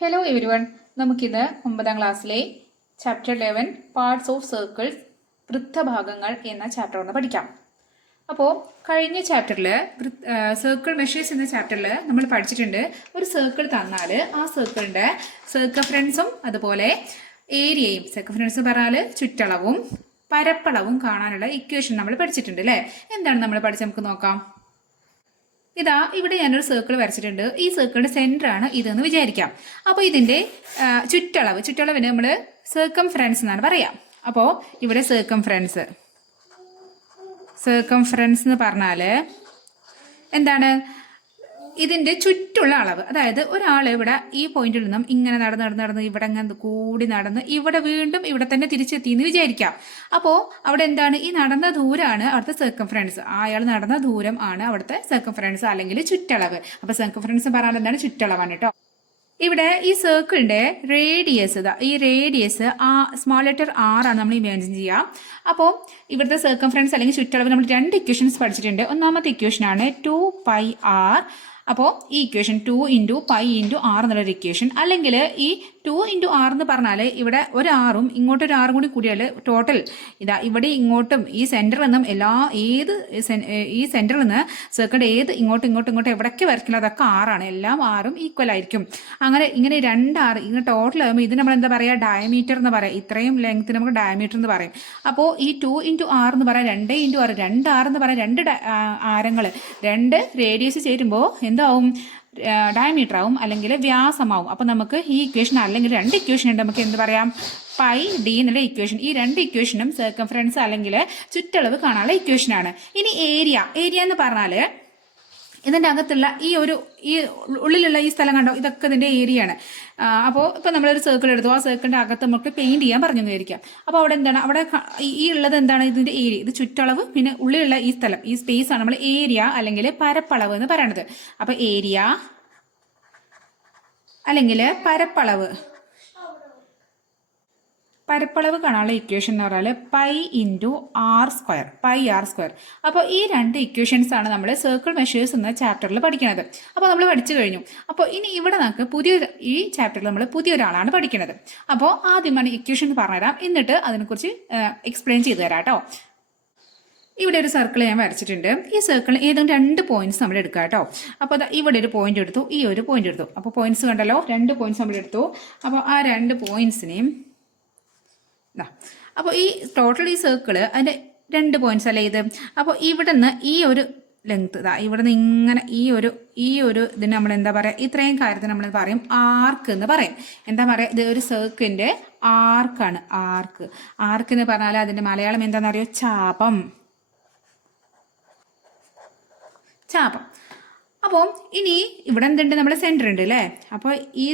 Hello everyone നമുക്കിത് ഒമ്പതാം ക്ലാസ്സിലെ chapter eleven parts of circles വൃത്തഭാഗങ്ങൾ എന്ന ചാപ്റ്റർ ഒന്ന് പഠിക്കാം. അപ്പോൾ കഴിഞ്ഞ ചാപ്റ്ററിൽ സർക്കിൾ മെഷേഴ്സ് എന്ന ചാപ്റ്ററിൽ നമ്മൾ പഠിച്ചിട്ടുണ്ട് ഒരു സർക്കിൾ തന്നാൽ ആ സർക്കിളിന്റെ സർക്കഫറൻസും അതുപോലെ ഏരിയയും സർക്കഫറൻസ് പറഞ്ഞാൽ ചുറ്റളവും പരപ്പളവും കാണാനുള്ള ഇക്വേഷൻ നമ്മൾ പഠിച്ചിട്ടുണ്ട് അല്ലേ എന്താണ് നമ്മൾ പഠിച്ച് നമുക്ക് നോക്കാം. ഇതാ ഇവിടെ ഞാനൊരു സർക്കിൾ വരച്ചിട്ടുണ്ട്. ഈ സർക്കിളിന്റെ സെന്റർ ആണ് ഇതെന്ന് വിചാരിക്കാം. അപ്പോൾ ഇതിന്റെ ചുറ്റളവ് ചുറ്റളവിന് നമ്മൾ സർക്കം ഫ്രണ്ട്സ് എന്നാണ് പറയാം. അപ്പോൾ ഇവിടെ സർക്കം ഫ്രണ്ട്സ് സർക്കം ഫ്രണ്ട്സ് എന്ന് പറഞ്ഞാൽ എന്താണ്? ഇതിന്റെ ചുറ്റുള്ള അളവ്. അതായത് ഒരാൾ ഇവിടെ ഈ പോയിന്റിൽ നിന്നും ഇങ്ങനെ നടന്ന് നടന്ന് നടന്ന് ഇവിടെ അങ്ങനെ കൂടി നടന്ന് ഇവിടെ വീണ്ടും ഇവിടെ തന്നെ തിരിച്ചെത്തി എന്ന് വിചാരിക്കാം. അപ്പോൾ അവിടെ എന്താണ്? ഈ നടന്ന ദൂരമാണ് അവിടുത്തെ സർക്കംഫറൻസ് അയാൾ നടന്ന ദൂരം ആണ് അവിടുത്തെ സർക്കംഫറൻസ് അല്ലെങ്കിൽ ചുറ്റളവ്. അപ്പോൾ സർക്കംഫറൻസ് പറഞ്ഞാൽ എന്താണ്? ചുറ്റളവാണ് കേട്ടോ. ഇവിടെ ഈ സർക്കിളിന്റെ റേഡിയസ് ഈ റേഡിയസ് ആ സ്മോൾ ലെറ്റർ ആർ ആണ് നമ്മൾ ഇമാജിൻ ചെയ്യുക അപ്പോൾ ഇവിടുത്തെ സർക്കംഫറൻസ് അല്ലെങ്കിൽ ചുറ്റളവ് നമ്മൾ രണ്ട് ഇക്വേഷൻസ് പഠിച്ചിട്ടുണ്ട്. ഒന്നാമത്തെ ഇക്വേഷൻ ആണ് ടു പൈ ആർ അപ്പോൾ ഈ equation two into pi into R എന്നുള്ളൊരു ഇക്വേഷൻ അല്ലെങ്കിൽ ഈ ടു ഇന്റു ആർ എന്ന് പറഞ്ഞാൽ ഇവിടെ ഒരു ആറും ഇങ്ങോട്ടൊരു ആറും കൂടി കൂടിയാൽ ടോട്ടൽ ഇതാ ഇവിടെ ഇങ്ങോട്ടും ഈ സെന്ററിൽ നിന്നും എല്ലാ ഏത് ഈ സെന്ററിൽ നിന്ന് സർക്കിളിന്റെ ഏത് ഇങ്ങോട്ടും ഇങ്ങോട്ടും ഇങ്ങോട്ടും എവിടേക്ക് വരയ്ക്കുന്നത് അതൊക്കെ ആറാണ് എല്ലാം ആറും ഈക്വൽ ആയിരിക്കും. അങ്ങനെ ഇങ്ങനെ രണ്ട് ആറ് ഇങ്ങനെ ടോട്ടൽ ആകുമ്പോൾ ഇത് നമ്മൾ എന്താ പറയുക ഡയമീറ്റർ എന്ന് പറയാം. ഇത്രയും ലെങ്ത് നമുക്ക് ഡയമീറ്റർ എന്ന് പറയും. അപ്പോൾ ഈ ടു ഇന്റു ആറ് എന്ന് പറയാം രണ്ട് ഇന്റു ആറ് രണ്ട് ആറ് എന്ന് പറയാം രണ്ട് ആരങ്ങൾ രണ്ട് റേഡിയസ് ചേരുമ്പോൾ എന്താവും? ഡയമീറ്റർ ആവും അല്ലെങ്കിൽ വ്യാസമാവും. അപ്പോൾ നമുക്ക് ഈ ഇക്വേഷൻ അല്ലെങ്കിൽ രണ്ട് ഇക്വേഷൻ ഉണ്ട്. നമുക്ക് എന്ത് പറയാം? പൈ ഡി എന്നുള്ള ഇക്വേഷൻ ഈ രണ്ട് ഇക്വേഷനും സർക്കംഫറൻസ് അല്ലെങ്കിൽ ചുറ്റളവ് കാണാനുള്ള ഇക്വേഷനാണ് ഇനി ഏരിയ ഏരിയ എന്ന് പറഞ്ഞാൽ ഇതിന്റെ അകത്തുള്ള ഈ ഒരു ഈ ഉള്ളിലുള്ള ഈ സ്ഥലം കണ്ടോ? ഇതൊക്കെ ഇതിന്റെ ഏരിയ ആണ്. അപ്പോൾ ഇപ്പോൾ നമ്മളൊരു സർക്കിൾ എടുത്തു. ആ സർക്കിളിന്റെ അകത്ത് നമുക്ക് പെയിന്റ് ചെയ്യാൻ പറഞ്ഞു വിചാരിക്കാം അപ്പോൾ അവിടെ എന്താണ്? അവിടെ ഈ- ഈ ഉള്ളത് എന്താണ് ഇതിന്റെ ഏരിയ ഇത് ചുറ്റളവ് പിന്നെ ഉള്ളിലുള്ള ഈ സ്ഥലം. ഈ സ്പേസ് ആണ് നമ്മൾ ഏരിയ അല്ലെങ്കിൽ പരപ്പളവ് എന്ന് പറയണത്. അപ്പോൾ ഏരിയ അല്ലെങ്കിൽ പരപ്പളവ്. പരപ്പളവ് കാണാനുള്ള ഇക്വേഷൻ എന്ന് പറഞ്ഞാൽ pi into R square pi R square അപ്പോൾ ഈ രണ്ട് ഇക്വേഷൻസ് ആണ് നമ്മൾ സർക്കിൾ മെഷേഴ്സ് എന്ന ചാപ്റ്ററിൽ പഠിക്കുന്നത് അപ്പോൾ നമ്മൾ പഠിച്ചു കഴിഞ്ഞു. അപ്പോൾ ഇനി ഇവിടെ നമുക്ക് പുതിയ ഈ ചാപ്റ്ററിൽ നമ്മൾ പുതിയൊരാളാണ് പഠിക്കുന്നത് അപ്പോൾ ആദ്യമാണ് ഇക്വേഷൻ പറഞ്ഞുതരാം. എന്നിട്ട് അതിനെക്കുറിച്ച് എക്സ്പ്ലെയിൻ ചെയ്തു തരാം കേട്ടോ. ഇവിടെ ഒരു സർക്കിൾ ഞാൻ വരച്ചിട്ടുണ്ട്. ഈ സർക്കിൾ ഏതെങ്കിലും രണ്ട് പോയിന്റ്സ് നമ്മൾ എടുക്കുക കേട്ടോ. അപ്പോൾ ഇവിടെ ഒരു പോയിന്റ് എടുത്തു ഈ ഒരു പോയിന്റ് എടുത്തു. അപ്പോൾ പോയിന്റ്സ് കണ്ടല്ലോ രണ്ട് പോയിന്റ്സ് നമ്മൾ എടുത്തു. അപ്പോൾ ആ രണ്ട് പോയിന്റ്സിനെയും അപ്പോൾ ഈ ടോട്ടൽ ഈ സർക്കിൾ അതിന്റെ രണ്ട് പോയിന്റ്സ് അല്ലേ ഇത്? അപ്പോൾ ഇവിടെ നിന്ന് ഈ ഒരു ലെങ്ത് ഇതാ ഇവിടെ നിന്ന് ഇങ്ങനെ ഈ ഒരു ഈ ഒരു ഇതിന് നമ്മൾ എന്താ പറയുക ഇത്രയും കാര്യത്തിന് നമ്മൾ പറയും ആർക്ക് എന്ന് പറയും. എന്താ പറയുക ഇത് ഒരു സർക്കിളിന്റെ ആർക്കാണ് ആർക്ക് ആർക്ക് എന്ന് പറഞ്ഞാൽ അതിന്റെ മലയാളം എന്താണെന്ന് അറിയോ ചാപം. ചാപം. അപ്പോൾ ഇനി ഇവിടെ എന്തുണ്ട്? നമ്മുടെ സെന്റർ ഉണ്ട് അല്ലേ? അപ്പോൾ ഈ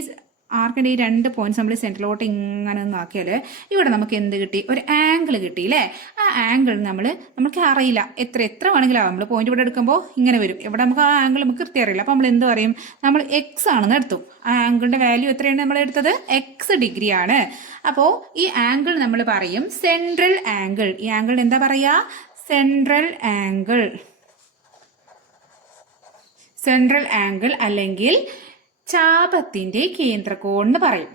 ആർക്കിന്റെ ഈ രണ്ട് പോയിന്റ്സ് നമ്മൾ സെന്ററിലോട്ട് ഇങ്ങനെ നോക്കിയാൽ ഇവിടെ നമുക്ക് എന്ത് കിട്ടി? ഒരു ആംഗിൾ കിട്ടി അല്ലേ ആ ആംഗിൾ നമ്മൾ നമുക്ക് അറിയില്ല. എത്ര എത്ര വേണമെങ്കിലും ആവാം. നമ്മൾ പോയിന്റ് ഇവിടെ എടുക്കുമ്പോൾ ഇങ്ങനെ വരും. ഇവിടെ നമുക്ക് ആ ആംഗിൾ നമുക്ക് കൃത്യം അറിയില്ല. അപ്പോൾ നമ്മൾ എന്ത് പറയും? നമ്മൾ എക്സ് ആണെന്ന് എടുത്തു. ആ ആംഗിളിന്റെ വാല്യൂ എത്രയാണ് നമ്മൾ എടുത്തത്? എക്സ് ഡിഗ്രി ആണ്. അപ്പോൾ ഈ ആംഗിൾ നമ്മൾ പറയും സെൻട്രൽ ആംഗിൾ ഈ ആംഗിൾ എന്താ പറയുക സെൻട്രൽ ആംഗിൾ സെൻട്രൽ ആംഗിൾ അല്ലെങ്കിൽ ചാപത്തിന്റെ കേന്ദ്രകോൺ എന്ന് പറയും.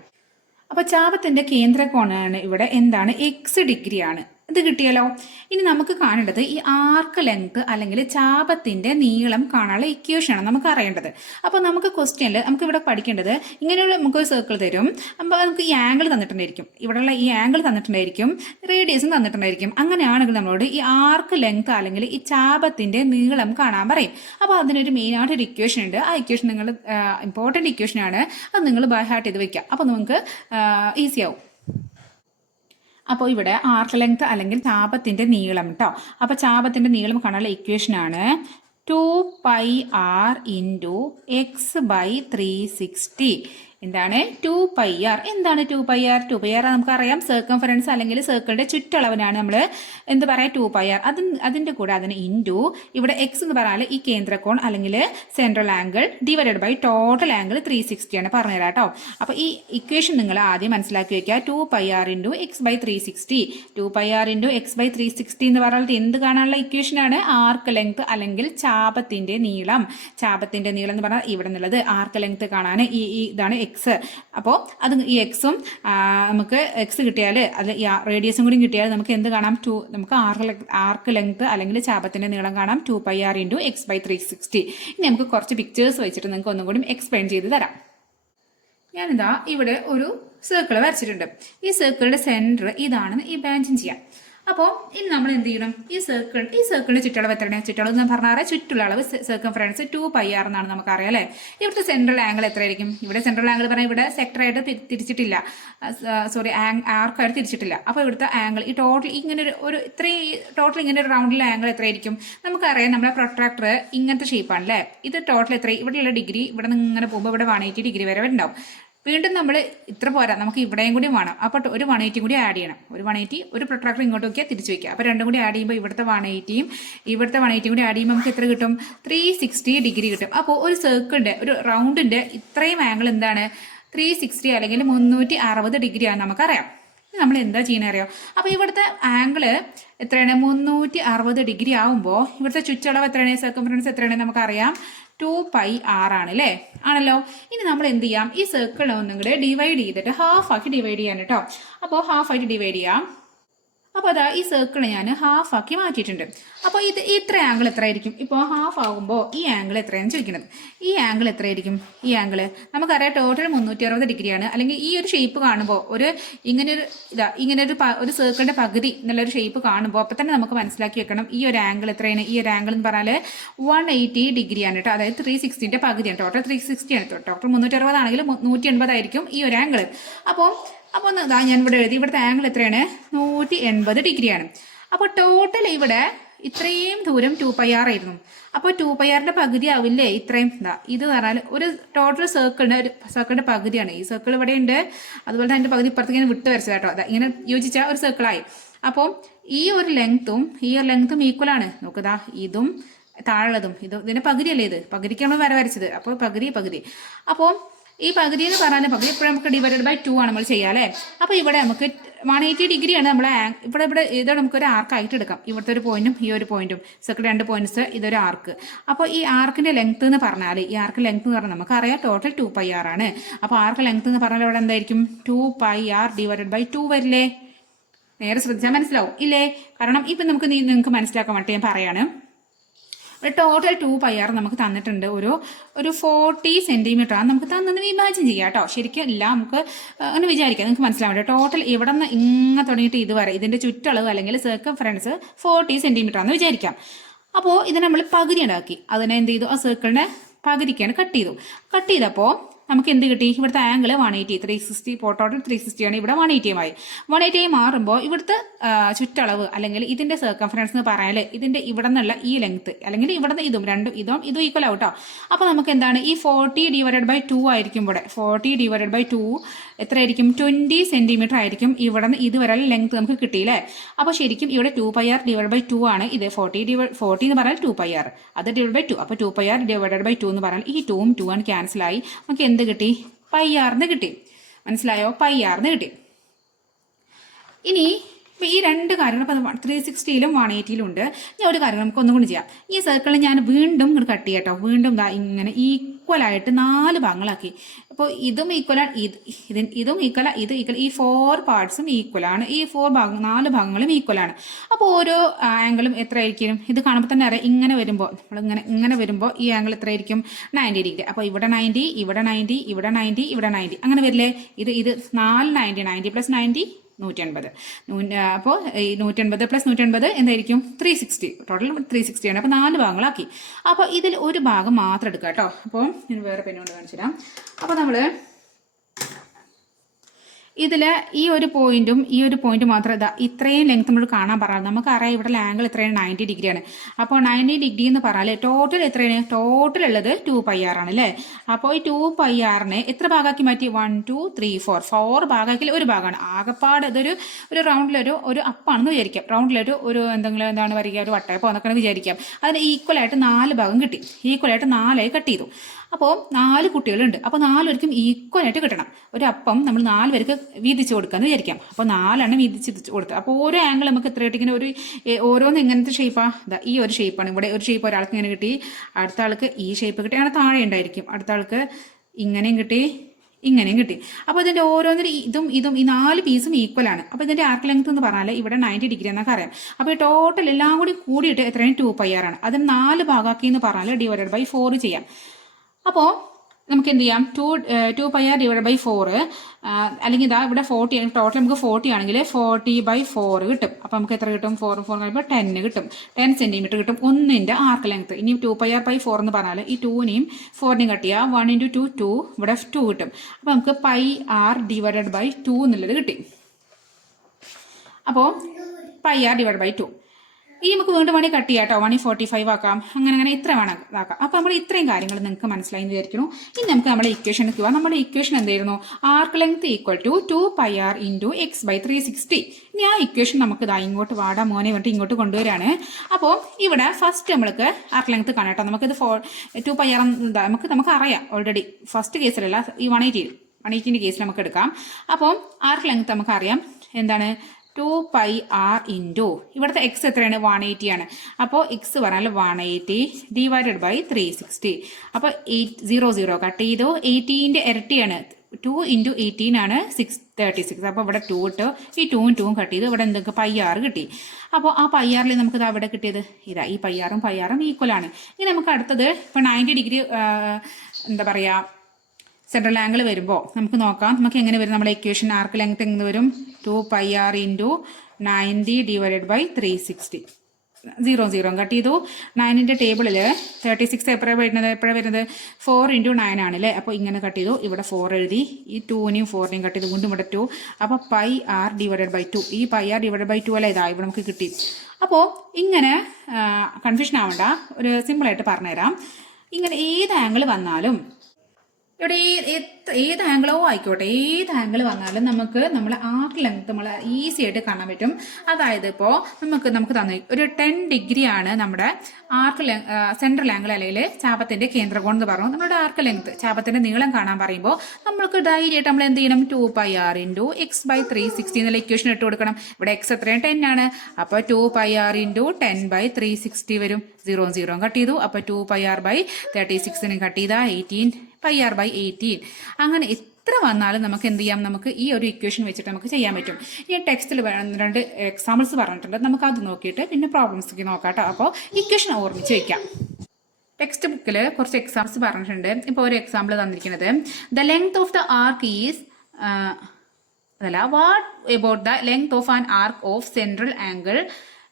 അപ്പോൾ ചാപത്തിന്റെ കേന്ദ്രകോണാണ് ഇവിടെ എന്താണ്? എക്സ് ഡിഗ്രി ആണ് ഇത് കിട്ടിയല്ലോ. ഇനി നമുക്ക് കാണേണ്ടത് ഈ ആർക്ക് ലെങ്ത് അല്ലെങ്കിൽ ചാപത്തിന്റെ നീളം കാണാനുള്ള ഇക്വേഷനാണ് നമുക്ക് അറിയേണ്ടത്. അപ്പോൾ നമുക്ക് ക്വസ്റ്റ്യനിൽ നമുക്ക് ഇവിടെ പഠിക്കേണ്ടത് ഇങ്ങനെയുള്ള നമുക്ക് ഒരു സർക്കിൾ തരും. അപ്പോൾ നമുക്ക് ഈ ആംഗിൾ തന്നിട്ടുണ്ടായിരിക്കും. ഇവിടെയുള്ള ഈ ആംഗിൾ തന്നിട്ടുണ്ടായിരിക്കും. റേഡിയസും തന്നിട്ടുണ്ടായിരിക്കും. അങ്ങനെയാണെങ്കിൽ നമ്മളോട് ഈ ആർക്ക് ലെങ്ത് അല്ലെങ്കിൽ ഈ ചാപത്തിന്റെ നീളം കാണാൻ പറയും. അപ്പോൾ അതിനൊരു മെയിനായിട്ട് ഒരു ഇക്വേഷൻ ഉണ്ട്. ആ ഇക്വേഷൻ നിങ്ങൾ ഇമ്പോർട്ടന്റ് ഇക്വേഷനാണ് അത് നിങ്ങൾ ബൈ ഹാർട്ട് ചെയ്ത് വെക്കുക. അപ്പോൾ നമുക്ക് ഈസി ആവും. അപ്പോൾ ഇവിടെ ആർക്ക് ലെങ്ത് അല്ലെങ്കിൽ ചാപത്തിന്റെ നീളം കേട്ടോ അപ്പോൾ ചാപത്തിന്റെ നീളം കാണാനുള്ള ഇക്വേഷൻ ആണ് two pi r into x by three sixty എന്താണ്? Two pi r. എന്താണ് two pi r? Two pi r നമുക്കറിയാം. സർക്കംഫറൻസ് അല്ലെങ്കിൽ സർക്കിളിന്റെ ചുറ്റളവിനാണ് നമ്മൾ എന്ത് പറയാം? Two pi r. അത് അതിന്റെ കൂടെ അതിന് ഇന്റു ഇവിടെ എക്സ് എന്ന് പറഞ്ഞാൽ ഈ കേന്ദ്രകോൺ അല്ലെങ്കിൽ central angle divided by total angle three sixty ആണ് പറഞ്ഞുതരാം കേട്ടോ അപ്പോൾ ഈ ഇക്വേഷൻ നിങ്ങൾ ആദ്യം മനസ്സിലാക്കി വെക്കുക. Two pi r into x by three sixty two pi r into x by three sixty എന്ന് പറഞ്ഞാൽ എന്ത് കാണാനുള്ള ഇക്വേഷനാണ് ആർക്ക് ലെങ്ത് അല്ലെങ്കിൽ ചാപത്തിന്റെ നീളം. ചാപത്തിന്റെ നീളം എന്ന് പറഞ്ഞാൽ ഇവിടെ നിന്നുള്ളത് ആർക്ക് ലെങ്ത് കാണാൻ ഈ ഇതാണ് എക്സ് അപ്പോൾ അത് ഈ എക്സും നമുക്ക് എക്സ് കിട്ടിയാൽ അത് റേഡിയസും കൂടി കിട്ടിയാൽ നമുക്ക് എന്ത് കാണാം? ടു നമുക്ക് ആർക്ക് ആർക്ക് ലെങ്ത് അല്ലെങ്കിൽ ചാപത്തിന്റെ നീളം കാണാം. Two pi r into x by three sixty ഇനി നമുക്ക് കുറച്ച് പിക്ചേഴ്സ് വെച്ചിട്ട് നിങ്ങൾക്ക് ഒന്നും കൂടി എക്സ്പ്ലെയിൻ ചെയ്ത് തരാം. ഞാനിതാ ഇവിടെ ഒരു സർക്കിൾ വരച്ചിട്ടുണ്ട്. ഈ സർക്കിളിന്റെ സെന്റർ ഇതാണെന്ന് ഇമാജിൻ ചെയ്യാം. അപ്പോൾ ഇനി നമ്മൾ എന്ത് ചെയ്യണം? ഈ സർക്കിൾ ഈ സർക്കിളിന് ചുറ്റളവ് എത്രയാണ്? ചുറ്റളവ് എന്ന് പറഞ്ഞാൽ ചുറ്റുള്ള അളവ് circle friends two pi r എന്നാണ് നമുക്കറിയാം അല്ലേ? ഇവിടുത്തെ സെൻട്രൽ ആംഗിൾ എത്രയായിരിക്കും? ഇവിടെ സെൻട്രൽ ആംഗിൾ പറഞ്ഞാൽ ഇവിടെ സെക്ടറായിട്ട് തിരിച്ചിട്ടില്ല. സോറി ആർക്കായിട്ട് തിരിച്ചിട്ടില്ല. അപ്പോൾ ഇവിടുത്തെ ആംഗിൾ ഈ ടോട്ടൽ ഇങ്ങനെ ഒരു ഒരു ഇത്രയും ടോട്ടൽ ഇങ്ങനെ ഒരു റൗണ്ടിലെ ആംഗിൾ എത്രയായിരിക്കും? നമുക്കറിയാം നമ്മുടെ പ്രൊട്രാക്ടർ ഇങ്ങനത്തെ ഷേപ്പാണ് അല്ലേ? ഇത് ടോട്ടൽ എത്ര ഇവിടെയുള്ള ഡിഗ്രി ഇവിടെ നിന്ന് ഇങ്ങനെ പോകുമ്പോൾ ഇവിടെ വൺ എയ്റ്റി ഡിഗ്രി വരെ ഉണ്ടാവും. വീണ്ടും നമ്മൾ ഇത്ര പോരാ നമുക്ക് ഇവിടെയും കൂടി വേണം. അപ്പോൾ ഒരു വൺ എയ്റ്റിയും കൂടി ആഡ് ചെയ്യണം. ഒരു വൺ എയ്റ്റി ഒരു പ്രൊട്രാക്ടർ ഇങ്ങോട്ട് നോക്കിയാൽ തിരിച്ചു വയ്ക്കുക അപ്പോൾ രണ്ടും കൂടി ആഡ് ചെയ്യുമ്പോൾ ഇവിടുത്തെ വൺ എയ്റ്റിയും ഇവിടുത്തെ വൺ എയ്റ്റിയും കൂടി ആഡ് ചെയ്യുമ്പോൾ നമുക്ക് എത്ര കിട്ടും? ത്രീ സിക്സ്റ്റി ഡിഗ്രി കിട്ടും. അപ്പോൾ ഒരു സർക്കിളിന്റെ ഒരു റൗണ്ടിന്റെ ഇത്രയും ആംഗിൾ എന്താണ്? ത്രീ സിക്സ്റ്റി അല്ലെങ്കിൽ മുന്നൂറ്റി അറുപത് ആണ് നമുക്കറിയാം. നമ്മൾ എന്താ ചെയ്യുന്നത് അറിയോ? അപ്പോൾ ഇവിടുത്തെ ആംഗിൾ എത്രയാണ്? മുന്നൂറ്റി അറുപത് ഡിഗ്രി ആവുമ്പോൾ ഇവിടുത്തെ ചുറ്റളവ് എത്രയാണ്? സർക്കംഫറൻസ് എത്രയാണ് നമുക്കറിയാം. ടു പൈ ആർ ആണ് അല്ലേ ആണല്ലോ. ഇനി നമ്മൾ എന്ത് ചെയ്യാം? ഈ സർക്കിളിനെ ഒന്നും കൂടെ ഡിവൈഡ് ചെയ്തിട്ട് ഹാഫ് ആക്കി ഡിവൈഡ് ചെയ്യാൻ കേട്ടോ അപ്പോൾ ഹാഫ് ആയിട്ട് ഡിവൈഡ് ചെയ്യാം. അപ്പോൾ അതാ ഈ സർക്കിൾ ഞാൻ ഹാഫ് ആക്കി മാറ്റിയിട്ടുണ്ട്. അപ്പോൾ ഇത് ഇത്ര ആംഗിൾ എത്രയായിരിക്കും? ഇപ്പോൾ ഹാഫ് ആകുമ്പോൾ ഈ ആംഗിൾ എത്രയാണ് ചോദിക്കുന്നത് ഈ ആംഗിൾ എത്രയായിരിക്കും? ഈ ആംഗിൾ നമുക്കറിയാം ടോട്ടൽ മുന്നൂറ്റി അറുപത് ഡിഗ്രിയാണ് അല്ലെങ്കിൽ ഈ ഒരു ഷേപ്പ് കാണുമ്പോൾ ഒരു ഇങ്ങനെ ഒരു ഇതാ ഇങ്ങനെ ഒരു സർക്കിളിന്റെ പകുതി എന്നുള്ളൊരു ഷേപ്പ് കാണുമ്പോൾ അപ്പോൾ തന്നെ നമുക്ക് മനസ്സിലാക്കി വെക്കണം. ഈ ഒരു ആംഗിൾ എത്രയാണ്? ഈ ഒരു ആംഗിൾ എന്ന് പറഞ്ഞാൽ വൺ എയ്റ്റി ഡിഗ്രിയാണ് കേട്ടോ. അതായത് ത്രീ സിക്സ്റ്റിന്റെ പകുതിയാണ്. ടോട്ടൽ ത്രീ സിക്സ്റ്റിയാണ് ടോട്ടൽ മുന്നൂറ്റി അറുപതാണെങ്കിൽ നൂറ്റി എൺപതായിരിക്കും ഈ ഒരു ആംഗിൾ അപ്പോൾ അപ്പോൾ ഒന്ന് ഇതാ ഞാൻ ഇവിടെ എഴുതി. ഇവിടുത്തെ ആംഗിൾ എത്രയാണ്? നൂറ്റി എൺപത് ഡിഗ്രിയാണ്. അപ്പോൾ ടോട്ടൽ ഇവിടെ ഇത്രയും ദൂരം ടു പൈ ആർ ആയിരുന്നു. അപ്പോൾ ടു പൈ ആറിന്റെ പകുതി ആവില്ലേ? ഇത്രയും. ഇതാ ഇത് പറഞ്ഞാൽ ഒരു ടോട്ടൽ സർക്കിളിന്റെ ഒരു സർക്കിളിന്റെ പകുതിയാണ്. ഈ സർക്കിൾ ഇവിടെ ഉണ്ട്. അതുപോലെ തന്നെ അതിന്റെ പകുതി ഇപ്പുറത്തേക്ക് ഞാൻ വിട്ട് വരച്ചു കേട്ടോ. അതാ ഇങ്ങനെ യോജിച്ച ഒരു സർക്കിളായി അപ്പോൾ ഈ ഒരു ലെങ്ത്തും ഈ ഒരു ലെങ്ത്തും ഈക്വൽ ആണ്. നോക്കുതാ ഇതും താഴുള്ളതും ഇത് ഇതിന്റെ പകുതിയല്ലേ ഇത്? പകുതിക്ക് നമ്മൾ വര വരച്ചത്. അപ്പോൾ പകുതി പകുതി. അപ്പോൾ ഈ പകുതി എന്ന് പറയാൻ പകുതി ഇപ്പോഴും നമുക്ക് ഡിവൈഡഡ് ബൈ ടു ആണ് നമ്മൾ ചെയ്യുക അല്ലേ അപ്പോൾ ഇവിടെ നമുക്ക് വൺ എയ്റ്റി ഡിഗ്രിയാണ് നമ്മൾ ഇവിടെ ഇവിടെ ഇത് നമുക്കൊരു ആർക്കായിട്ട് എടുക്കാം. ഇവിടുത്തെ ഒരു പോയിന്റും ഈ ഒരു പോയിന്റും സെക്കൻഡ് രണ്ട് പോയിന്റ്സ് ഇതൊരു ആർക്ക് അപ്പോൾ ഈ ആർക്കിന്റെ ലെങ്ത് എന്ന് പറഞ്ഞാൽ ഈ ആർക്ക് ലെങ്ത് എന്ന് പറഞ്ഞാൽ നമുക്കറിയാം ടോട്ടൽ ടു പൈ ആർ ആണ്. അപ്പോൾ ആർക്ക് ലെങ്ത് എന്ന് പറഞ്ഞാൽ ഇവിടെ എന്തായിരിക്കും? Two pi r divided by two വരില്ലേ? നേരെ ശ്രദ്ധിച്ചാൽ മനസ്സിലാവും. ഇല്ലേ? കാരണം ഇപ്പം നമുക്ക് നിങ്ങൾക്ക് മനസ്സിലാക്കാൻ വേണ്ടി ഞാൻ പറയാണ്. ഒരു ടോട്ടൽ ടു പൈ ആർ നമുക്ക് തന്നിട്ടുണ്ട്. ഒരു ഒരു ഫോർട്ടി സെന്റിമീറ്റർ ആണ് നമുക്ക് തന്നെന്ന് ഇമാജിൻ ചെയ്യാം കേട്ടോ. ശരിക്കും ഇല്ല നമുക്ക് ഒന്ന് വിചാരിക്കാം. നിങ്ങൾക്ക് മനസ്സിലാവും കേട്ടോ. ടോട്ടൽ ഇവിടെ നിന്ന് ഇങ്ങനെ തുടങ്ങിയിട്ട് ഇതുവരെ ഇതിന്റെ ചുറ്റളവ് അല്ലെങ്കിൽ സർക്കംഫറൻസ് ഫോർട്ടി സെന്റിമീറ്റർ ആണെന്ന് വിചാരിക്കാം. അപ്പോൾ ഇത് നമ്മൾ പകുതി ഉണ്ടാക്കി. അതിനെ എന്ത് ചെയ്തു? ആ സർക്കിളിനെ പകുതിക്കാണ് കട്ട് ചെയ്തു. കട്ട് ചെയ്തപ്പോൾ നമുക്ക് എന്ത് കിട്ടി? ഇവിടുത്തെ angle one eighty three sixty total three sixty ആണ് ഇവിടെ വൺ എയ്റ്റി ആയി വൺ എയ്റ്റി മാറുമ്പോൾ ഇവിടുത്തെ ചുറ്റളവ് അല്ലെങ്കിൽ ഇതിന്റെ സർക്കംഫറൻസ് എന്ന് പറയാൽ ഇതിന്റെ ഇവിടെ നിന്നുള്ള ഈ ലെങ്ത് അല്ലെങ്കിൽ ഇവിടെ നിന്ന് ഇതും രണ്ടും ഇതും ഇതും ഈക്വൽ ആവട്ടോ അപ്പോൾ നമുക്ക് എന്താണ് ഈ ഫോർട്ടി ഡിവൈഡഡ് ബൈ ടു ആയിരിക്കും ഇവിടെ. ഫോർട്ടി ഡിവൈഡഡ് ബൈ ടു എത്രയായിരിക്കും? ട്വന്റി സെന്റിമീറ്റർ ആയിരിക്കും ഇവിടെ നിന്ന് ഇതുവരെ ലെങ്ത് നമുക്ക് കിട്ടിയില്ലേ? അപ്പോൾ ശരിക്കും ഇവിടെ two pi r divide by two ആണ്. ഇത് ഫോർട്ടി ഡിവൈ ഫോർട്ടി എന്ന് പറഞ്ഞാൽ ടു പൈ ആർ അത് ഡിവൈഡ് ബൈ ടു അപ്പോൾ two pi r divided by two എന്ന് പറഞ്ഞാൽ ഈ ടൂവും ടു ആണ് ക്യാൻസൽ ആയി. നമുക്ക് എന്ത് കിട്ടി? പൈ ആറിന് കിട്ടി. മനസ്സിലായോ? പൈ ആറിന് കിട്ടി. ഇനി ഇപ്പൊ ഈ രണ്ട് കാര്യങ്ങൾ ഇപ്പം ത്രീ സിക്സ്റ്റിയിലും വൺ എയ്റ്റിയിലും ഉണ്ട് ഞാൻ ഒരു കാര്യം നമുക്ക് ഒന്നും കൂടി ചെയ്യാം. ഈ സർക്കിളിൽ ഞാൻ വീണ്ടും കട്ട് ചെയ്യാം കേട്ടോ വീണ്ടും ഇങ്ങനെ ഈക്വലായിട്ട് നാല് ഭാഗങ്ങളാക്കി. അപ്പോൾ ഇതും ഈക്വലാണ് ഇത് ഇതിൻ ഇതും ഈക്വല ഇത് ഈക്വൽ ഈ ഫോർ പാർട്സും ഈക്വലാണ് ഈ ഫോർ ഭാഗം നാല് ഭാഗങ്ങളും ഈക്വലാണ് അപ്പോൾ ഓരോ ആംഗിളും എത്ര ആയിരിക്കും ഇത് കാണുമ്പോൾ തന്നെ അറിയാം ഇങ്ങനെ വരുമ്പോൾ നമ്മൾ ഇങ്ങനെ ഇങ്ങനെ വരുമ്പോൾ ഈ ആംഗിൾ എത്ര ആയിരിക്കും നയന്റി ഡിഗ്രി അപ്പോൾ ഇവിടെ നയന്റി ഇവിടെ നയന്റി ഇവിടെ നയന്റി ഇവിടെ നയന്റി അങ്ങനെ വരില്ലേ? ഇത് ഇത് നാല് നയന്റി നയന്റി പ്ലസ് നയന്റി നൂറ്റൻപത്. അപ്പോൾ ഈ നൂറ്റൻപത് പ്ലസ് നൂറ്റൻപത് എന്തായിരിക്കും? Three sixty total three sixty ആണ്. അപ്പോൾ നാല് ഭാഗങ്ങളാക്കി. അപ്പോൾ ഇതിൽ ഒരു ഭാഗം മാത്രം എടുക്കുക കേട്ടോ അപ്പോൾ ഞാൻ വേറെ പെണ്ണുകൊണ്ട് കാണിച്ചു തരാം അപ്പോൾ നമ്മൾ ഇതിൽ ഈ ഒരു പോയിന്റും ഈ ഒരു പോയിന്റ് മാത്രം ഇതാ ഇത്രയും ലെങ്ത് നമ്മൾ കാണാൻ പറയാം. നമുക്കറിയാം ഇവിടെ ആംഗിൾ ഇത്രയാണ് നയന്റി ഡിഗ്രിയാണ് അപ്പോൾ നയന്റി ഡിഗ്രി എന്ന് പറഞ്ഞാൽ ടോട്ടൽ എത്രയാണ്? ടോട്ടൽ ഉള്ളത് ടു പൈ ആർ ആണ് അല്ലേ? അപ്പോൾ ഈ ടു പൈ ആറിനെ എത്ര ഭാഗമാക്കി മാറ്റി? One two three four four ഭാഗമാക്കി ഒരു ഭാഗമാണ്. ആകപ്പാട് ഇതൊരു ഒരു റൗണ്ടിലൊരു ഒരു അപ്പാണെന്ന് വിചാരിക്കാം. റൗണ്ടിലൊരു ഒരു എന്തെങ്കിലും എന്താണ് പറയുക ഒരു വട്ടയപ്പോ എന്നൊക്കെ വിചാരിക്കാം. അതിന് ഈക്വൽ ആയിട്ട് നാല് ഭാഗം കിട്ടി. ഈക്വൽ ആയിട്ട് നാലായി കട്ട് ചെയ്തു. അപ്പോൾ നാല് കുട്ടികളുണ്ട്. അപ്പോൾ നാലുപേർക്കും ഈക്വൽ ആയിട്ട് കിട്ടണം. ഒരു അപ്പം നമ്മൾ നാല് പേർക്ക് വീതിച്ച് കൊടുക്കാന്ന് വിചാരിക്കാം. അപ്പോൾ നാലെണ്ണം വീതിച്ച് കൊടുത്ത്. അപ്പോൾ ഓരോ ആംഗിൾ നമുക്ക് എത്ര കിട്ടിങ്ങനെ ഒരു ഓരോന്ന് എങ്ങനത്തെ ഷേപ്പാണ് ഇതാ ഈ ഒരു ഷേപ്പാണ് ഇവിടെ ഒരു ഷേപ്പ് ഒരാൾക്ക് ഇങ്ങനെ കിട്ടി. അടുത്ത ആൾക്ക് ഈ ഷേപ്പ് കിട്ടി. അങ്ങനെ താഴെ ഉണ്ടായിരിക്കും. അടുത്ത ആൾക്ക് ഇങ്ങനെയും കിട്ടി ഇങ്ങനെയും കിട്ടി. അപ്പോൾ ഇതിന്റെ ഓരോന്നും ഇതും ഇതും ഈ നാല് പീസും ഈക്വൽ ആണ്. അപ്പോൾ ഇതിന്റെ ആർക്ക് ലെങ്ത് എന്ന് പറഞ്ഞാൽ ഇവിടെ നയന്റി ഡിഗ്രി എന്നൊക്കെ അറിയാം. അപ്പോൾ ടോട്ടൽ എല്ലാം കൂടി കൂടിയിട്ട് എത്രയും? ടു പൈ ആർ ആണ്. അതിന് നാല് ഭാഗമാക്കി എന്ന് പറഞ്ഞാൽ ഡിവൈഡഡ് ബൈ ഫോർ ചെയ്യാം. അപ്പോൾ നമുക്ക് എന്ത് ചെയ്യാം? Two two pi r divide by four അല്ലെങ്കിൽ ഇതാ ഇവിടെ ഫോർട്ടി ടോട്ടൽ നമുക്ക് ഫോർട്ടി ആണെങ്കിൽ ഫോർട്ടി ബൈ ഫോർ കിട്ടും. അപ്പോൾ നമുക്ക് എത്ര കിട്ടും? ഫോർ ഫോർ കഴിയുമ്പോൾ ടെന്ന് കിട്ടും. ടെൻ സെന്റിമീറ്റർ കിട്ടും. ഒന്നിന്റെ ആർക്ക് ലെങ്ത് ഇനി two pi r by four എന്ന് പറഞ്ഞാൽ ഈ ടൂനെയും ഫോറിനെയും കട്ടിയാൽ വൺ ഇന്റു ടു ടു ഇവിടെ ടു കിട്ടും. അപ്പോൾ നമുക്ക് pi r divided by two എന്നുള്ളത് കിട്ടി. അപ്പോൾ pi r divide by two ഈ നമുക്ക് വീണ്ടും വേണമെങ്കിൽ കട്ട് ചെയ്യാം കേട്ടോ വൺ ഫോർട്ടി ഫൈവ് ആക്കാം. അങ്ങനെ അങ്ങനെ ഇത്ര വേണം ഇതാക്കാം. അപ്പോൾ നമ്മൾ ഇത്രയും കാര്യങ്ങൾ നിങ്ങൾക്ക് മനസ്സിലായി വിചാരിക്കുന്നു. ഇനി നമുക്ക് നമ്മുടെ ഇക്വേഷനിൽ പോവാം. നമ്മുടെ ഇക്വേഷൻ എന്തായിരുന്നു? Arc length equal to two pi r into x by three sixty ഇനി ആ ഇക്വേഷൻ നമുക്ക് ഇതാ ഇങ്ങോട്ട് വാടാ മോനെ വേണ്ടി ഇങ്ങോട്ട് കൊണ്ടുവരാണ്. അപ്പോൾ ഇവിടെ ഫസ്റ്റ് നമ്മൾക്ക് ആർക്ക് ലെങ്ത് കാണാം കേട്ടോ. ഇത് ഫോർ ടു പൈ ആർ നമുക്ക് നമുക്ക് അറിയാം ഓൾറെഡി ഫസ്റ്റ് കേസിലല്ല ഈ വൺ എയ്റ്റി വൺ എയ്റ്റീന്റെ കേസിൽ നമുക്ക് എടുക്കാം. അപ്പോൾ ആർക്ക് ലെങ്ത് നമുക്ക് അറിയാം. എന്താണ്? ടു പൈ ആർ ഇന്റു ഇവിടുത്തെ എക്സ് എത്രയാണ്? വൺ എയ്റ്റി ആണ്. അപ്പോൾ എക്സ് പറഞ്ഞാൽ one eighty divided by three sixty അപ്പോൾ എയ്റ്റ് സീറോ സീറോ കട്ട് ചെയ്തു. എയ്റ്റീന്റെ ഇരട്ടിയാണ്. ടു ഇന്റു എയ്റ്റീൻ ആണ് സിക്സ് തേർട്ടി സിക്സ് അപ്പോൾ ഇവിടെ ടു ഇട്ട്. ഈ ടൂവും ടൂവും കട്ട് ചെയ്ത്. ഇവിടെ എന്തൊക്കെ? പൈ ആറ് കിട്ടി. അപ്പോൾ ആ പൈ ആറിൽ നമുക്ക് ഇത് അവിടെ കിട്ടിയത്? ഇതാ ഈ പൈ ആറും പൈ ആറും ഈക്വൽ ആണ്. ഇനി നമുക്ക് അടുത്തത് ഇപ്പോൾ നയന്റി ഡിഗ്രി എന്താ പറയുക സെൻട്രൽ ആംഗിൾ വരുമ്പോൾ നമുക്ക് നോക്കാം. നമുക്ക് എങ്ങനെ വരും? നമ്മുടെ ഇക്വേഷൻ ആർക്ക് ലെങ്ത് എങ്ങനെ വരും? Two pi r into ninety divided by three sixty zero zero cut ചെയ്തു. നയനിന്റെ ടേബിളിൽ തേർട്ടി സിക്സ് എപ്പോഴാണ് വരുന്നത്? എപ്പോഴാണ് വരുന്നത്? ഫോർ ഇന്റു നയൻ ആണ് അല്ലേ അപ്പോൾ ഇങ്ങനെ കട്ട് ചെയ്തു. ഇവിടെ ഫോർ എഴുതി. ഈ ടൂനെയും ഫോറിനെയും കട്ട് ചെയ്തു. വീണ്ടും ഇവിടെ ടു അപ്പോൾ pi r divided by two ഈ pi r divided by two അല്ലേ? ഇതാ ഇവിടെ നമുക്ക് കിട്ടി. അപ്പോൾ ഇങ്ങനെ കൺഫ്യൂഷൻ ആവണ്ട. ഒരു സിമ്പിളായിട്ട് പറഞ്ഞുതരാം. ഇങ്ങനെ ഏത് ആംഗിൾ വന്നാലും ഇവിടെ ഏത് ആംഗിളോ ആയിക്കോട്ടെ ഏത് ആംഗിൾ വന്നാലും നമുക്ക് നമ്മൾ ആർക്ക് ലെങ്ത് നമ്മൾ ഈസി ആയിട്ട് കാണാൻ പറ്റും. അതായത് ഇപ്പോൾ നമുക്ക് നമുക്ക് തന്നു. ഒരു ടെൻ ഡിഗ്രി ആണ് നമ്മുടെ ആർക്ക് സെൻട്രൽ ആംഗിൾ അല്ലെങ്കിൽ ചാപത്തിന്റെ കേന്ദ്രകോൺ എന്ന് പറഞ്ഞു. നമ്മുടെ ആർക്ക് ലെങ്ത് ചാപത്തിന്റെ നീളം കാണാൻ പറയുമ്പോൾ നമ്മൾക്ക് ധൈര്യമായിട്ട് നമ്മൾ എന്ത് ചെയ്യണം? Two pi r into x by three sixty എന്നുള്ള ഇക്വേഷൻ ഇട്ട് കൊടുക്കണം. ഇവിടെ എക്സ് എത്രയും ടെൻ ആണ്. അപ്പോൾ two pi r into ten by three sixty വരും. സീറോ സീറോ കട്ട് ചെയ്തു. അപ്പോൾ two pi r by thirty സിക്സിനും cut ചെയ്താൽ eighteen pi r by eighteen അങ്ങനെ എത്ര വന്നാലും നമുക്ക് എന്ത് ചെയ്യാം? നമുക്ക് ഈ ഒരു ഇക്വേഷൻ വെച്ചിട്ട് നമുക്ക് ചെയ്യാൻ പറ്റും. ഈ ടെക്സ്റ്റിൽ രണ്ട് എക്സാമ്പിൾസ് പറഞ്ഞിട്ടുണ്ട്. നമുക്ക് അത് നോക്കിയിട്ട് പിന്നെ പ്രോബ്ലംസ് നോക്കാം കേട്ടോ അപ്പോൾ ഇക്വേഷൻ ഓർമ്മിച്ച് വയ്ക്കാം ടെക്സ്റ്റ് ബുക്കിൽ കുറച്ച് എക്സാമ്പിൾസ് പറഞ്ഞിട്ടുണ്ട്. ഇപ്പോൾ ഒരു എക്സാമ്പിൾ തന്നിരിക്കുന്നത്. The length of the arc is അതല്ല what about the length of an arc of central angle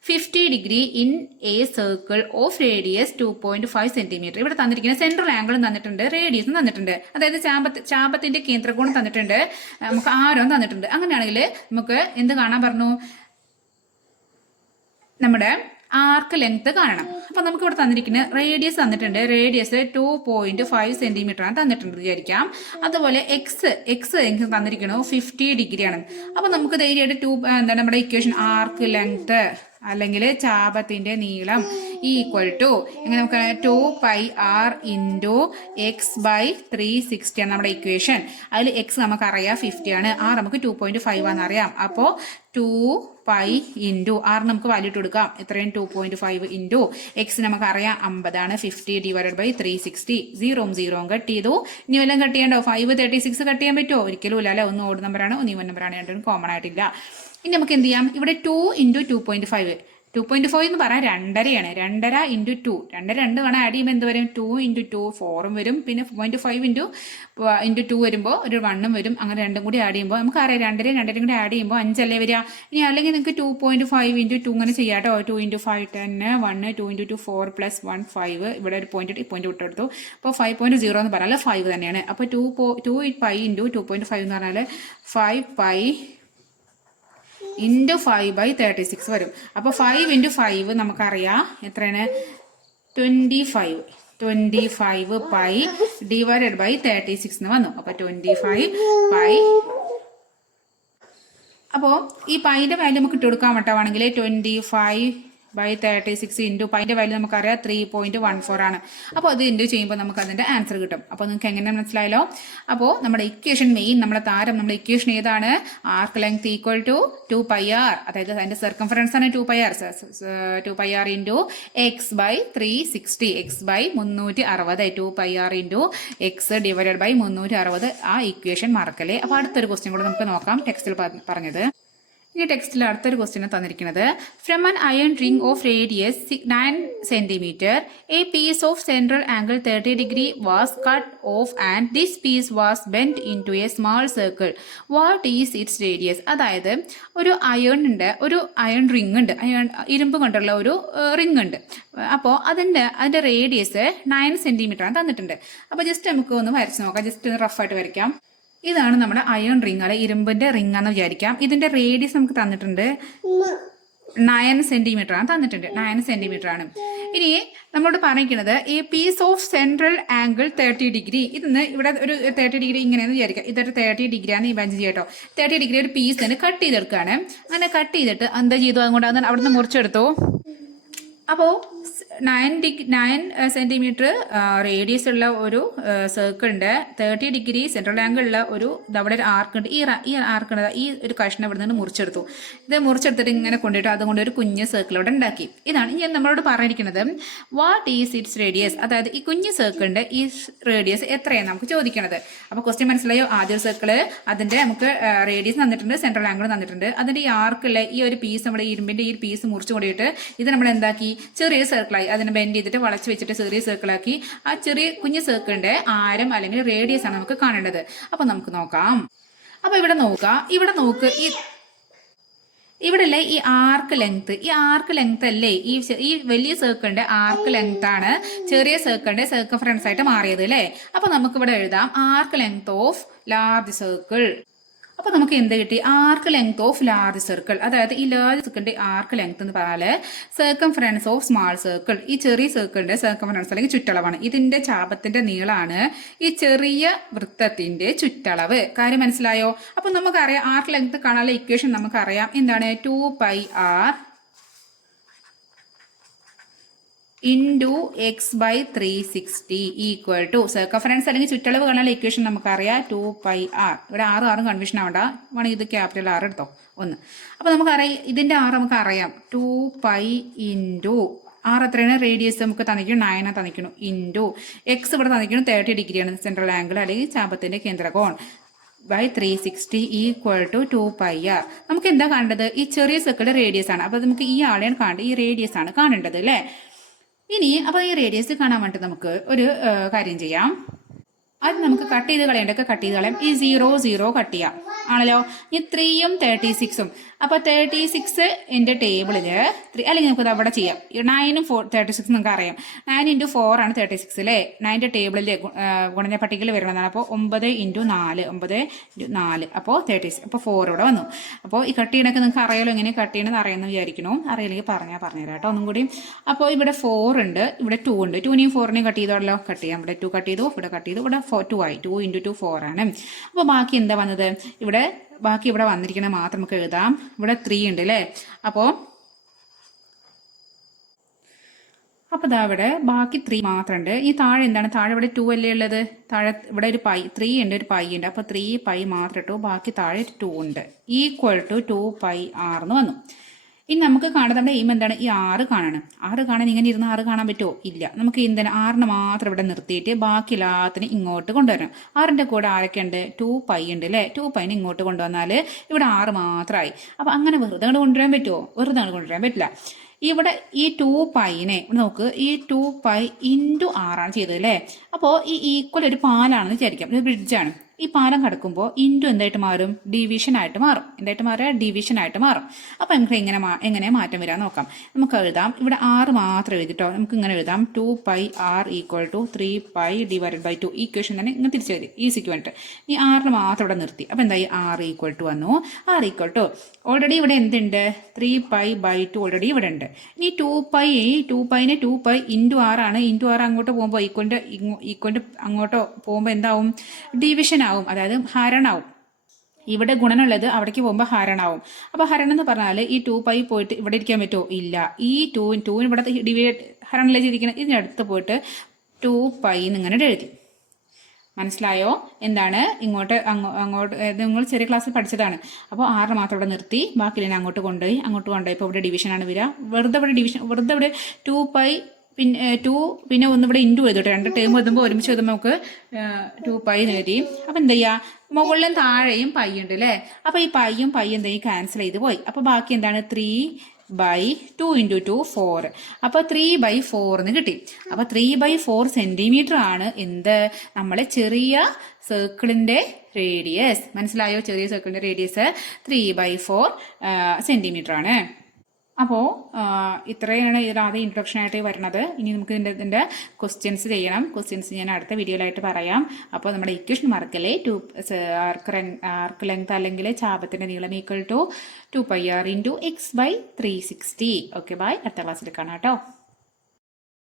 fifty degree in a circle of radius two point five centimetre ഇവിടെ തന്നിരിക്കുന്ന സെൻട്രൽ ആംഗിളും തന്നിട്ടുണ്ട് റേഡിയസും തന്നിട്ടുണ്ട്. അതായത് ചാപത്ത് ചാപത്തിന്റെ കേന്ദ്രകോണം തന്നിട്ടുണ്ട് നമുക്ക് ആരവും തന്നിട്ടുണ്ട്. അങ്ങനെയാണെങ്കിൽ നമുക്ക് എന്ത് കാണാൻ പറഞ്ഞു? നമ്മുടെ ആർക്ക് ലെങ്ത് കാണണം. അപ്പൊ നമുക്ക് ഇവിടെ തന്നിരിക്കുന്ന റേഡിയസ് തന്നിട്ടുണ്ട്. Radius two point five centimetre ആണ് തന്നിട്ടുണ്ട് വിചാരിക്കാം. അതുപോലെ എക്സ് എക്സ് എനിക്ക് തന്നിരിക്കണോ ഫിഫ്റ്റി ഡിഗ്രി ആണ്. അപ്പൊ നമുക്ക് ധൈര്യമായിട്ട് ടു എന്താണ് നമ്മുടെ ഇക്വേഷൻ ആർക്ക് ലെങ്ത് അല്ലെങ്കിൽ ചാപത്തിന്റെ നീളം ഈക്വൽ ടു എങ്ങനെ നമുക്ക് two pi r into x by three sixty ആണ് നമ്മുടെ ഇക്വേഷൻ അതിൽ എക്സ് നമുക്കറിയാം ഫിഫ്റ്റി ആണ്. ആർ നമുക്ക് ടു പോയിന്റ് ഫൈവ് ആണെന്ന് അറിയാം. അപ്പോൾ ടു പൈ ഇന്റു ആർ നമുക്ക് വാല്യൂ ഇട്ട് കൊടുക്കാം. എത്രയും two point five into x നമുക്കറിയാം അമ്പതാണ്. Fifty divided by three sixty സീറോം സീറോം കട്ട് ചെയ്തു. ഇനി വല്ലതും കട്ട് ചെയ്യണ്ടോ? ഫൈവ് തേർട്ടി സിക്സ് കട്ട് ചെയ്യാൻ പറ്റുമോ? ഒരിക്കലും ഇല്ല അല്ലെ? ഒന്ന് ഓട് നമ്പറാണ് ഒന്ന് ഇവൻ നമ്പറാണ് രണ്ടും കോമൺ ആയിട്ടില്ല. ഇനി നമുക്ക് എന്ത് ചെയ്യാം? ഇവിടെ two into two point five two point five എന്ന് പറയാൻ രണ്ടരയാണ്. രണ്ടര ഇന്റു ടു രണ്ടര രണ്ട് വേണം ആഡ് ചെയ്യുമ്പോൾ എന്ത് വരും? ടു ഇന്റു ടു ഫോറും വരും. പിന്നെ point five into into two വരുമ്പോൾ ഒരു വണ്ണും വരും. അങ്ങനെ രണ്ടും കൂടി ആഡ് ചെയ്യുമ്പോൾ നമുക്ക് അറിയാം രണ്ടരയും രണ്ടരയും കൂടി ആഡ് ചെയ്യുമ്പോൾ അഞ്ചല്ലേ വരിക? ഇനി അല്ലെങ്കിൽ നിങ്ങൾക്ക് two point five into two ഇങ്ങനെ ചെയ്യാം കേട്ടോ. Two into five ten one two into two four plus one five ഇവിടെ ഒരു പോയിന്റ് പോയിന്റ് വിട്ടെടുത്തു. അപ്പോൾ ഫൈവ് പോയിന്റ് സീറോ എന്ന് പറഞ്ഞാൽ ഫൈവ് തന്നെയാണ്. അപ്പോൾ ടു പോ two five into two point five എന്ന് പറഞ്ഞാൽ five pi into five by thirty six വരും. അപ്പോൾ ഫൈവ് ഇന്റു ഫൈവ് നമുക്കറിയാം എത്രയാണ്? Twenty five twenty five pi divided by thirty six എന്ന് വന്നു. അപ്പോൾ ട്വന്റി ഫൈവ് പൈ അപ്പോൾ ഈ പൈന്റെ വാല്യൂ നമുക്ക് ഇട്ട് കൊടുക്കാൻ വേണ്ടവാണെങ്കിൽ twenty five by thirty six into അതിന്റെ വാല്യൂ നമുക്കറിയാം. ത്രീ പോയിന്റ് വൺ ഫോർ ആണ്. അപ്പോൾ അത് ഇന്റു ചെയ്യുമ്പോൾ നമുക്ക് അതിന്റെ ആൻസർ കിട്ടും. അപ്പോൾ നിങ്ങൾക്ക് എങ്ങനെ മനസ്സിലായല്ലോ? അപ്പോൾ നമ്മുടെ ഇക്വേഷൻ മെയിൻ നമ്മുടെ താരം നമ്മുടെ ഇക്വേഷൻ ഏതാണ്? Arc length equal to two pi r അതായത് അതിന്റെ സർക്കംഫറൻസ് ആണ് two pi r two pi r into x by three sixty x by മുന്നൂറ്റി അറുപത് two pi r into x divided by മുന്നൂറ്റി അറുപത് ആ ഇക്വേഷൻ മറക്കല്ലേ അപ്പോൾ അടുത്തൊരു ക്വസ്റ്റ്യൻ കൂടെ നമുക്ക് നോക്കാം. ടെക്സ്റ്റിൽ പറഞ്ഞത്. ഈ ടെക്സ്റ്റിൽ അടുത്തൊരു ക്വസ്റ്റ്യൻ തന്നിരിക്കുന്നത്. From an iron ring of radius nine centimetre a piece of central angle thirty degree was cut off and this piece was bend into a small circle what is its radius അതായത് ഒരു iron ഉണ്ട് ഒരു iron ring ഉണ്ട് iron ഇരുമ്പ് കൊണ്ടുള്ള ഒരു ring ഉണ്ട്. അപ്പോൾ അതിന്റെ അതിന്റെ റേഡിയസ് നയൻ സെന്റിമീറ്റർ ആണ് തന്നിട്ടുണ്ട്. അപ്പോൾ ജസ്റ്റ് നമുക്ക് ഒന്ന് വരച്ച് നോക്കാം ജസ്റ്റ് റഫായിട്ട് വരയ്ക്കാം. ഇതാണ് നമ്മുടെ അയൺ റിംഗ് അല്ലെ? ഇരുമ്പിന്റെ റിംഗ് ആണെന്ന് വിചാരിക്കാം. ഇതിന്റെ റേഡിയസ് നമുക്ക് തന്നിട്ടുണ്ട് നയൻ സെന്റിമീറ്റർ ആണ്. തന്നിട്ടുണ്ട്. നയൻ സെന്റിമീറ്റർ ആണ്. ഇനി നമ്മളോട് പറഞ്ഞിരിക്കുന്നത് ഈ piece of central angle thirty degree ഇതിന്ന് ഇവിടെ ഒരു തേർട്ടി ഡിഗ്രി ഇങ്ങനെയെന്ന് വിചാരിക്കാം. ഇതൊരു തേർട്ടി ഡിഗ്രി ആണ് ഇമാജിൻ ചെയ്യട്ടോ തേർട്ടി ഡിഗ്രി ഒരു പീസ് തന്നെ കട്ട് ചെയ്തെടുക്കുകയാണ്. അങ്ങനെ കട്ട് ചെയ്തിട്ട് എന്താ ചെയ്തു? അതുകൊണ്ട് അത് അവിടുന്ന് മുറിച്ചെടുത്തു. അപ്പോൾ nine dig nine centimetre radius ഉള്ള ഒരു സർക്കിൾ ഉണ്ട്. തേർട്ടി ഡിഗ്രി സെൻട്രൽ ഉള്ള ഒരു നമ്മുടെ ഒരു ആർക്ക് ഉണ്ട്. ഈ ഈ ആർക്ക് ഉണ്ട് ഈ ഒരു കഷ്ണം ഇവിടെ നിന്ന് മുറിച്ചെടുത്തു. ഇത് മുറിച്ചെടുത്തിട്ട് ഇങ്ങനെ കൊണ്ടിട്ട് അതുകൊണ്ട് ഒരു കുഞ്ഞ് സർക്കിൾ ഇവിടെ ഉണ്ടാക്കി. ഇതാണ് ഞാൻ നമ്മളോട് പറഞ്ഞിരിക്കുന്നത്. വാട്ട് ഈസ് ഇറ്റ്സ് റേഡിയസ് അതായത് ഈ കുഞ്ഞ് സർക്കിളിന്റെ ഈ റേഡിയസ് എത്രയാണ് നമുക്ക് ചോദിക്കണത്. അപ്പോൾ ക്വസ്റ്റ്യൻ മനസ്സിലായോ? ആദ്യ സർക്കിൾ അതിന്റെ നമുക്ക് റേഡിയസ് തന്നിട്ടുണ്ട് സെൻട്രൽ ആംഗിൾ തന്നിട്ടുണ്ട്. അതിന്റെ ഈ ആർക്കുള്ള ഈ ഒരു പീസ് നമ്മുടെ ഇരുമ്പിന്റെ ഈ പീസ് മുറിച്ച് കൊണ്ടിട്ട് ഇത് നമ്മൾ എന്താക്കി? ചെറിയ സർക്കിളായി അതിനെ ബെൻഡ് ചെയ്തിട്ട് വളച്ച് വെച്ചിട്ട് ചെറിയ സർക്കിളാക്കി ആ ചെറിയ കുഞ്ഞു സർക്കിളിന്റെ ആരം അല്ലെങ്കിൽ റേഡിയസ് ആണ് നമുക്ക് കാണേണ്ടത്. അപ്പൊ നമുക്ക് നോക്കാം. അപ്പൊ ഇവിടെ നോക്കാം ഇവിടെ നോക്ക്. ഈ ഇവിടെ അല്ലേ ഈ ആർക്ക് ലെങ്ത് ഈ ആർക്ക് ലെങ്ത് അല്ലേ? ഈ ഈ വലിയ സർക്കിളിന്റെ ആർക്ക് ലെങ്ത് ആണ് ചെറിയ സർക്കിളിന്റെ സർക്കംഫറൻസ് ആയിട്ട് മാറിയത് അല്ലേ അപ്പൊ നമുക്ക് ഇവിടെ എഴുതാം. Arc length of large circle അപ്പൊ നമുക്ക് എന്ത് കിട്ടി? Arc length of large circle അതായത് ഈ ലാർജ് സർക്കിളിന്റെ ആർക്ക് ലെങ്ത് എന്ന് പറഞ്ഞാൽ സർക്കംഫറൻസ് ഓഫ് സ്മാൾ സർക്കിൾ ഈ ചെറിയ സർക്കിളിന്റെ സർക്കംഫറൻസ് അല്ലെങ്കിൽ ചുറ്റളവാണ്. ഇതിന്റെ ചാപത്തിന്റെ നീളാണ് ഈ ചെറിയ വൃത്തത്തിന്റെ ചുറ്റളവ്. കാര്യം മനസ്സിലായോ? അപ്പൊ നമുക്കറിയാം ആർക്ക് ലെങ്ത് കാണാനുള്ള ഇക്വേഷൻ നമുക്കറിയാം. എന്താണ്? Two pi r into x by three sixty equal to circumference അല്ലെങ്കിൽ ചുറ്റളവ് കാണാനുള്ള ഇക്വേഷൻ നമുക്കറിയാം. ടു പൈ ആർ ഇവിടെ ആറ് ആറും കൺഫ്യൂഷൻ ആവണ്ട. വേണമെങ്കിൽ ഇത് ക്യാപിറ്റൽ ആർ എടുത്തോ. ഒന്ന്. അപ്പോൾ നമുക്കറിയാം ഇതിന്റെ ആറ് നമുക്ക് അറിയാം ടു പൈ ഇന്റു ആർ എത്രയാണ്? റേഡിയസ് നമുക്ക് തന്നിക്കണം നയനെ തന്നിക്കണം ഇന്റു എക്സ് ഇവിടെ തന്നിക്കണം തേർട്ടി ഡിഗ്രിയാണ് സെൻട്രൽ ആംഗിൾ അല്ലെങ്കിൽ ചാപത്തിന്റെ കേന്ദ്രകോൺ. By three sixty equal to two pi r നമുക്ക് എന്താ കാണേണ്ടത്? ഈ ചെറിയ സർക്കിൾ റേഡിയസ് ആണ്. അപ്പോൾ നമുക്ക് ഈ ആളെയാണ് കാണേണ്ടത്. ഈ റേഡിയസ് ആണ് കാണേണ്ടത് അല്ലേ? ഇനി അപ്പോൾ ഈ റേഡിയസ് കാണാൻ വേണ്ടി നമുക്ക് ഒരു കാര്യം ചെയ്യാം. അത് നമുക്ക് കട്ട് ചെയ്ത് കളയേണ്ടൊക്കെ കട്ട് ചെയ്ത് കളയാം. ഈ സീറോ സീറോ കട്ട് ചെയ്യാം. ആണല്ലോ? ഈ ത്രീയും തേർട്ടി സിക്സും അപ്പോൾ തേർട്ടി സിക്സ് എന്റെ ടേബിളിൽ ത്രീ അല്ലെങ്കിൽ നമുക്ക് അവിടെ ചെയ്യാം. നയനും ഫോർ തേർട്ടി സിക്സ് നിങ്ങൾക്ക് അറിയാം. നയൻ ഇന്റു ഫോർ ആണ് തേർട്ടി സിക്സ് അല്ലേ നയന്റെ ടേബിളിൽ ഗുണന പട്ടികയിൽ വരുന്നതാണ്. അപ്പോൾ ഒമ്പത് ഇന്റു നാല് ഒമ്പത് ഇന്റു നാല്. അപ്പോൾ തേർട്ടി സിക്സ് അപ്പോൾ ഫോർ ഇവിടെ വന്നു. അപ്പോൾ ഈ കട്ട് ചെയ്യണൊക്കെ നിങ്ങൾക്ക് അറിയാലോ എങ്ങനെ കട്ട് ചെയ്യണമെന്ന് അറിയാമെന്ന് വിചാരിക്കണോ. അറിയില്ലെങ്കിൽ പറഞ്ഞാൽ പറഞ്ഞുതരാം കേട്ടോ ഒന്നും കൂടി. അപ്പോൾ ഇവിടെ ഫോർ ഉണ്ട് ഇവിടെ ടു ഉണ്ട്. ടുവിനെയും ഫോറിനെയും കട്ട് ചെയ്തോളോ കട്ട് ചെയ്യാം. ഇവിടെ ടു കട്ട് ചെയ്തു ഇവിടെ കട്ട് ചെയ്തു. ഇവിടെ ഫോർ ടു ആയി. ടു ഇന്റു ടു ഫോർ ആണ്. അപ്പോൾ ബാക്കി എന്താ വന്നത്? ഇവിടെ ബാക്കി ഇവിടെ വന്നിരിക്കണ മാത്രം നമുക്ക് എഴുതാം. ഇവിടെ ത്രീ ഉണ്ട് അല്ലേ അപ്പോൾ അപ്പോൾ ഇതാ ഇവിടെ ബാക്കി ത്രീ മാത്രമുണ്ട് ഈ താഴെ എന്താണ്? താഴെ ഇവിടെ ടു അല്ലേ ഉള്ളത്? താഴെ ഇവിടെ ഒരു പൈ ത്രീ ഉണ്ട് ഒരു പൈ ഉണ്ട്. അപ്പോൾ ത്രീ പൈ മാത്രം ഇട്ടു. ബാക്കി താഴെ ടു ഉണ്ട്. Equal to two pi r എന്ന് വന്നു. ഇനി നമുക്ക് കാണാൻ നമ്മുടെ എയിം എന്താണ്? ഈ ആറ് കാണണം. ആറ് കാണാൻ ഇങ്ങനെ ഇരുന്ന് ആറ് കാണാൻ പറ്റുമോ? ഇല്ല. നമുക്ക് എന്താണ് ആറിന് മാത്രം ഇവിടെ നിർത്തിയിട്ട് ബാക്കി എല്ലാത്തിനും ഇങ്ങോട്ട് കൊണ്ടുവരണം. ആറിന്റെ കൂടെ ആരൊക്കെ ഉണ്ട്? ടു പൈ ഉണ്ട് അല്ലേ? ടു പൈന് ഇങ്ങോട്ട് കൊണ്ടുവന്നാൽ ഇവിടെ ആറ് മാത്രമായി. അപ്പോൾ അങ്ങനെ വെറുതെ അങ്ങോട്ട് കൊണ്ടുവരാൻ പറ്റുമോ? വെറുതെ അങ്ങോട്ട് കൊണ്ടുവരാൻ പറ്റില്ല. ഇവിടെ ഈ ടു പൈനെ നോക്ക്. ഈ ടു പൈ ഇന്റു ആറാണ് ചെയ്തത് അല്ലേ? അപ്പോൾ ഈ ഈക്വൽ ഒരു പാലാണെന്ന് വിചാരിക്കാം. ഒരു ബ്രിഡ്ജാണ് ഈ പാലം കടക്കുമ്പോൾ ഇന്റു എന്തായിട്ട് മാറും? ഡിവിഷൻ ആയിട്ട് മാറും. എന്തായിട്ട് മാറുക? ഡിവിഷൻ ആയിട്ട് മാറും. അപ്പോൾ നമുക്ക് എങ്ങനെ എങ്ങനെ മാറ്റം വരാൻ നോക്കാം. നമുക്ക് എഴുതാം. ഇവിടെ ആറ് മാത്രം എഴുതിട്ടോ. നമുക്ക് ഇങ്ങനെ എഴുതാം. Two pi r equal to three pi divided by two equation തന്നെ ഇങ്ങനെ തിരിച്ചു എഴുതി. ഈസിക്ക് വേണ്ടിയിട്ട് ഈ ആറിന് മാത്രം ഇവിടെ നിർത്തി. അപ്പോൾ എന്തായി? ആർ ഈക്വൽ ടു വന്നു. ആർ ഈക്വൽ ടു ഓൾറെഡി ഇവിടെ എന്തുണ്ട്? Three pi by two already ഇവിടെ ഉണ്ട്. ഇനി ടു പൈ ടു പൈനെ ടു പൈ ഇന്റു ആറാണ് ഇന്റു ആറ് അങ്ങോട്ട് പോകുമ്പോൾ ഈക്വന്റെ ഈക്വന്റെ അങ്ങോട്ടോ പോകുമ്പോൾ എന്താവും? ഡിവിഷൻ ആവും അതായത് ഹരണാവും. ഇവിടെ ഗുണനുള്ളത് അവിടേക്ക് പോകുമ്പോൾ ഹരണാവും. അപ്പോൾ ഹരണം എന്ന് പറഞ്ഞാൽ ഈ ടു പൈ പോയിട്ട് ഇവിടെ ഇരിക്കാൻ പറ്റുമോ ഇല്ല. ഈ ടൂ ടൂവിന് ഇവിടെ ഡിവൈഡ് ഹരണല്ലേ ചെയ്തിരിക്കുന്നത് ഇതിനടുത്ത് പോയിട്ട് ടു പൈ എന്നിങ്ങനെ എഴുതി. മനസ്സിലായോ? എന്താണ്? ഇങ്ങോട്ട് അങ്ങോ- അങ്ങോട്ട് നിങ്ങൾ ചെറിയ ക്ലാസ്സിൽ പഠിച്ചതാണ്. അപ്പോൾ ആറ് മാത്രം ഇവിടെ നിർത്തി. ബാക്കി അങ്ങോട്ട് കൊണ്ടുപോയി. അങ്ങോട്ട് കൊണ്ടുപോയി. ഇപ്പോൾ ഇവിടെ ഡിവിഷനാണ് വരിക. വെറുതെ ഇവിടെ ഡിവിഷൻ വെറുതെ ഇവിടെ ടു പൈ പിന്നെ ടു പിന്നെ ഒന്നിവിടെ ഇന്റു എഴുതട്ടെ. രണ്ട് ടേം എഴുതുമ്പോൾ ഒരുമിച്ച് എഴുതുമ്പോൾ നമുക്ക് ടു പൈ എന്ന് എഴുതി. അപ്പോൾ എന്ത് ചെയ്യുക മുകളിലും താഴെയും പൈ ഉണ്ട് അല്ലേ അപ്പോൾ ഈ പൈയും പൈ എന്താ ചെയ്യും? ക്യാൻസൽ ചെയ്ത് പോയി. അപ്പോൾ ബാക്കി എന്താണ്? Three by two into two four അപ്പോൾ ത്രീ ബൈ ഫോർ കിട്ടി. അപ്പോൾ ത്രീ ബൈ ഫോർ സെന്റിമീറ്റർ ആണ് എന്ത്? നമ്മളെ ചെറിയ സർക്കിളിന്റെ റേഡിയസ് മനസ്സിലായോ? ചെറിയ സർക്കിളിന്റെ radius three by four centimetre ആണ്. അപ്പോൾ ഇത്രയാണ് ഇതിൽ ആദ്യം ഇൻട്രൊഡക്ഷൻ ആയിട്ട് വരുന്നത്. ഇനി നമുക്ക് ഇതിന്റെ ഇതിന്റെ ക്വസ്റ്റ്യൻസ് ചെയ്യണം. ക്വസ്റ്റ്യൻസ് ഞാൻ അടുത്ത വീഡിയോയിലായിട്ട് പറയാം. അപ്പോൾ നമ്മുടെ ഇക്വേഷൻ മാർക്കല്ലേ ടു ആർക്ക് ആർക്ക് ലെങ്ത് അല്ലെങ്കിൽ ചാപത്തിന്റെ നീളം equal to two pi r into x by three sixty okay bye അടുത്ത ക്ലാസ്സിൽ കാണാം കേട്ടോ.